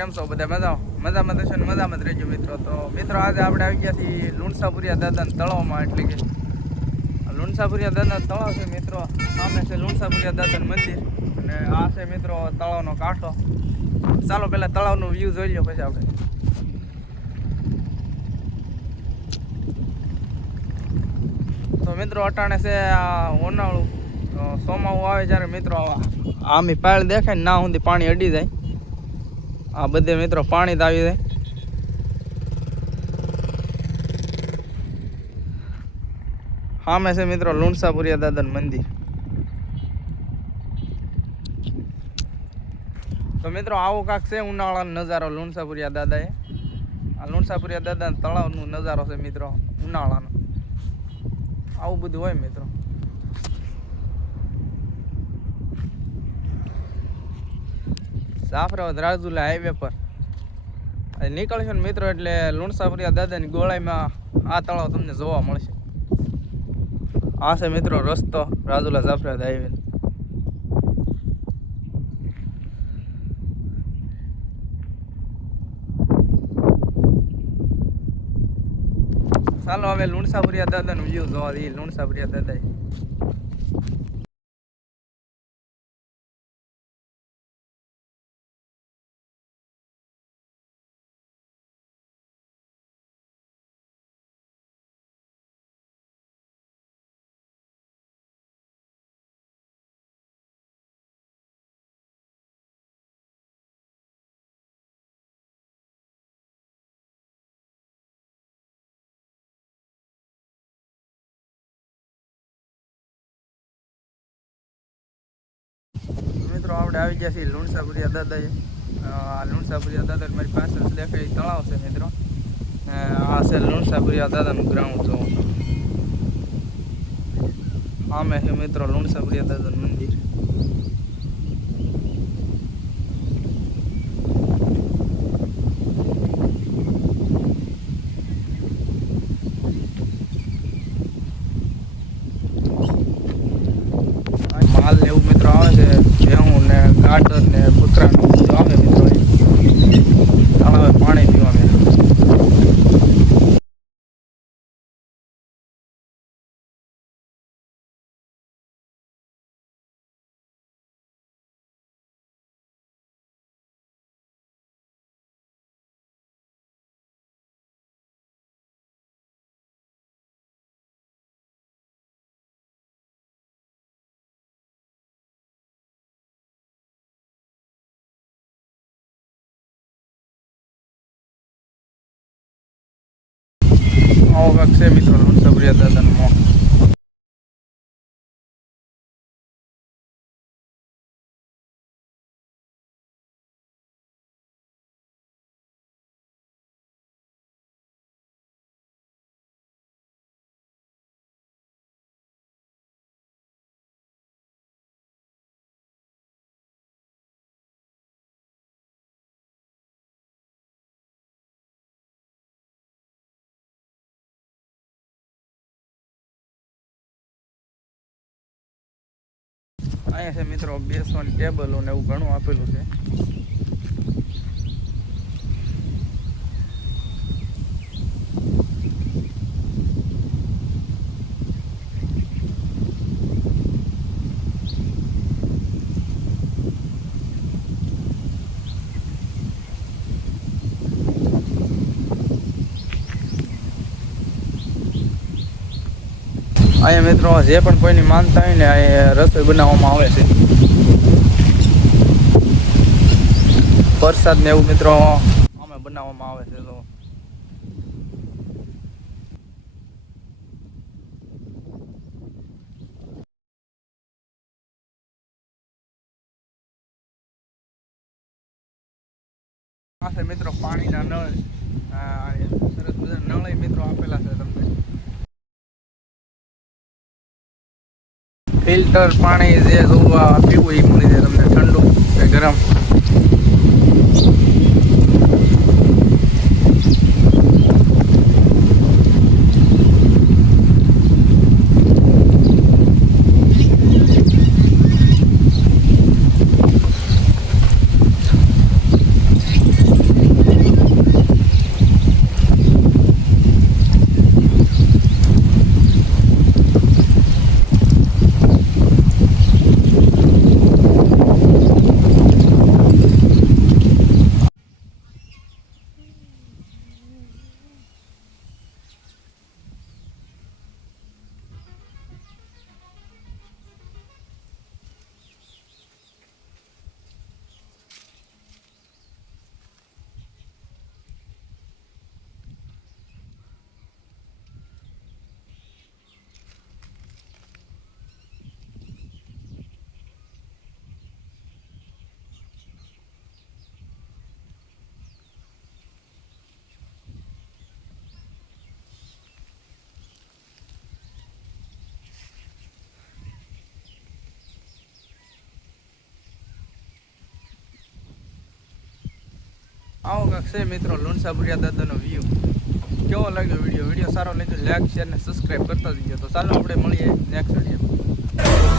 કેમ છો બધા મજામાં થશો ને મજામાં જ રહેજો મિત્રો. તો મિત્રો આજે આપણે આવી ગયા છીએ લુણસાપુરિયા દાદાના તળાવમાં, એટલે કે લુણસાપુરિયા દાદાના તળાવ છે મિત્રો. સામે છે લુણસાપુરિયા દાદાનું મંદિર અને આ છે મિત્રો તળાવનો કાંઠો. ચાલો પહેલાં તળાવનું વ્યૂ જોઈ લો પછી આપણે. તો મિત્રો અટાણે છે આ ઉનાળું સોમાવું આવે જ્યારે મિત્રો આમી પાળ દેખાય ને ના સુધી પાણી અડી જાય. આ બધે મિત્રો પાણી જ આવી જાય. સામે છે મિત્રો લુણસાપુરિયા દાદાનું મંદિર. તો મિત્રો આવો કાંક છે ઉનાળાનો નજારો લુણસાપુરિયા દાદાએ. આ લુણસાપુરિયા દાદાના તળાવનો નજારો છે મિત્રો ઉનાળાનો. આવું બધું હોય મિત્રો. જાફરાબાદ રાજુલા હાઈવે પર નીકળશો ને મિત્રો એટલે લુણસાપુરિયા દાદાની ગોળાઈમાં આ તળાવ તમને જોવા મળશે. આ છે મિત્રો રસ્તો રાજુલા જાફરાબાદ હાઈવે. ચાલો હવે લુણસાપુરિયા દાદાનું વ્યૂ જોવા દઈએ. લુણસાપુરિયા દાદાએ મિત્રો આપણે આવી ગયા છીએ લુણસાપુરિયા દાદાએ. આ લુણસાપુરિયા દાદા મારી પાસે દેખાય તળાવ છે મિત્રો. આ છે લુણસાપુરિયા દાદાનું ગ્રાઉન્ડ જો. આમે છે મિત્રો લુણસાપુરિયા દાદાનું મંદિર. માલ ને એવું મિત્રો આવે છે, ભેહું ને ગાટર ને કૂતરાનું બધું આવે મિત્રો. તળાવે પાણી પીવા મિત્રો. આવો કાંક છે મિત્રો લુણસાપુરિયા દાદાનું મોં. અહીંયા છે મિત્રો બેસવાની ટેબલો ને એવું ઘણું આપેલું છે. અહીંયા મિત્રો જે પણ કોઈની માનતા હોય ને અહીંયા રસોઈ બનાવવામાં આવે છે. પ્રસાદ ને એવું મિત્રો અમે બનાવવામાં આવે છે. તો આ છે મિત્રો પાણીના નળ. સરસ બધા નળ મિત્રો આપેલા છે તમને. ફિલ્ટર પાણી જે જોવા પીવું એ મળી જાય તમને, ઠંડુ કે ગરમ. આવો કાંક છે મિત્રો લુણસાપુરિયા દાદાનો વ્યૂ. કેવો લાગ્યો વિડીયો સારો લાગ્યો લાઈક શેર ને સબસ્ક્રાઈબ કરતા જજો. તો ચાલો આપણે મળીએ નેક્સ્ટ વિડીયો.